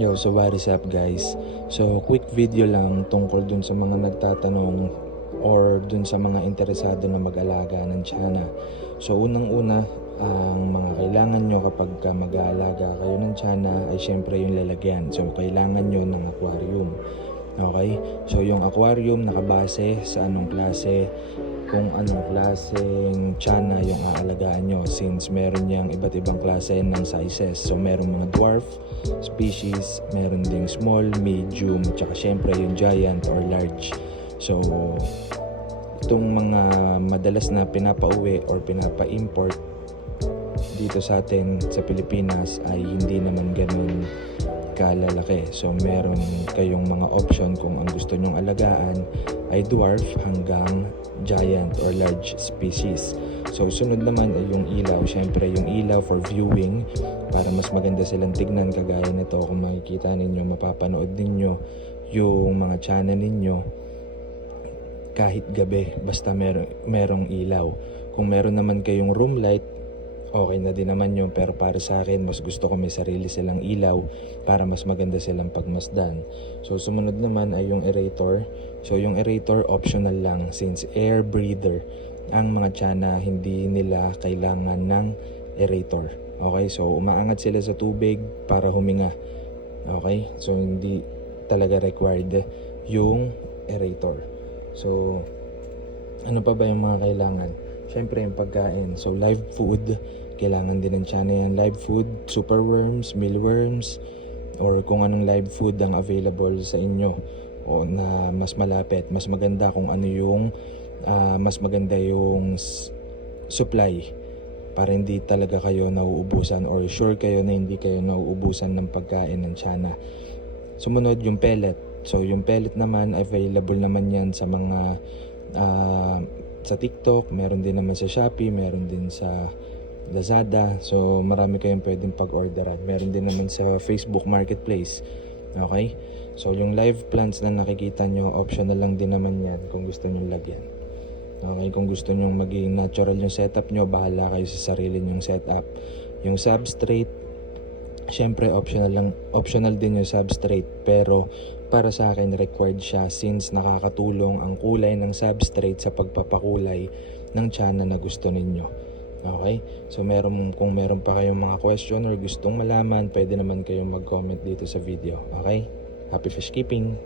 Yo, so what is up guys? So quick video lang tungkol dun sa mga nagtatanong or dun sa mga interesado na mag-alaga ng tiyanak. So unang-una, ang mga kailangan nyo kapag mag-aalaga kayo ng tiyanak ay syempre yung lalagyan. So kailangan nyo ng aquarium. Okay? So yung aquarium nakabase sa anong klase, kung anong klaseng tiyanak yung aalagaan nyo, since meron niyang iba't ibang klase ng sizes. So meron mga dwarf species, meron ding small, medium, tsaka syempre yung giant or large. So itong mga madalas na pinapauwi or pinapa-import dito sa atin sa Pilipinas ay hindi naman ganun kalalaki. So meron kayong mga option kung ang gusto nyong alagaan ay dwarf hanggang giant or large species. So sunod naman ay yung ilaw. Syempre yung ilaw for viewing para mas maganda silang tignan, kagaya nito kung makikita ninyo, mapapanood ninyo yung mga channel ninyo kahit gabi basta merong ilaw. Kung meron naman kayong room light, okay na din naman yun, pero para sa akin mas gusto ko may sarili silang ilaw para mas maganda silang pagmasdan. So sumunod naman ay yung aerator. So yung aerator optional lang, since air breather ang mga tiyanak, hindi nila kailangan ng aerator. Okay, so umaangat sila sa tubig para huminga. Okay, so hindi talaga required yung aerator. So ano pa ba yung mga kailangan? Syempre yung pagkain. So live food, kailangan din ng tiyanak yan. Live food, superworms, mealworms, or kung anong live food ang available sa inyo o na mas malapit. Mas maganda kung ano yung mas maganda yung supply para hindi talaga kayo nauubusan, or sure kayo na hindi kayo nauubusan ng pagkain ng tiyanak. Sumunod yung pellet. So yung pellet naman available naman yan sa mga sa TikTok, meron din naman sa Shopee, meron din sa Lazada. So marami kayong pwedeng pag-orderan. Meron din naman sa Facebook Marketplace. Okay? So yung live plants na nakikita nyo, optional lang din naman yan kung gusto nyo lagyan. Okay? Kung gusto nyo maging natural yung setup nyo, bahala kayo sa sarili nyong setup. Yung substrate, syempre optional din yung substrate, pero para sa akin required siya, since nakakatulong ang kulay ng substrate sa pagpapakulay ng tiyanak na gusto ninyo. Okay? So kung meron pa kayong mga question or gustong malaman, pwede naman kayong mag-comment dito sa video. Okay? Happy fish keeping!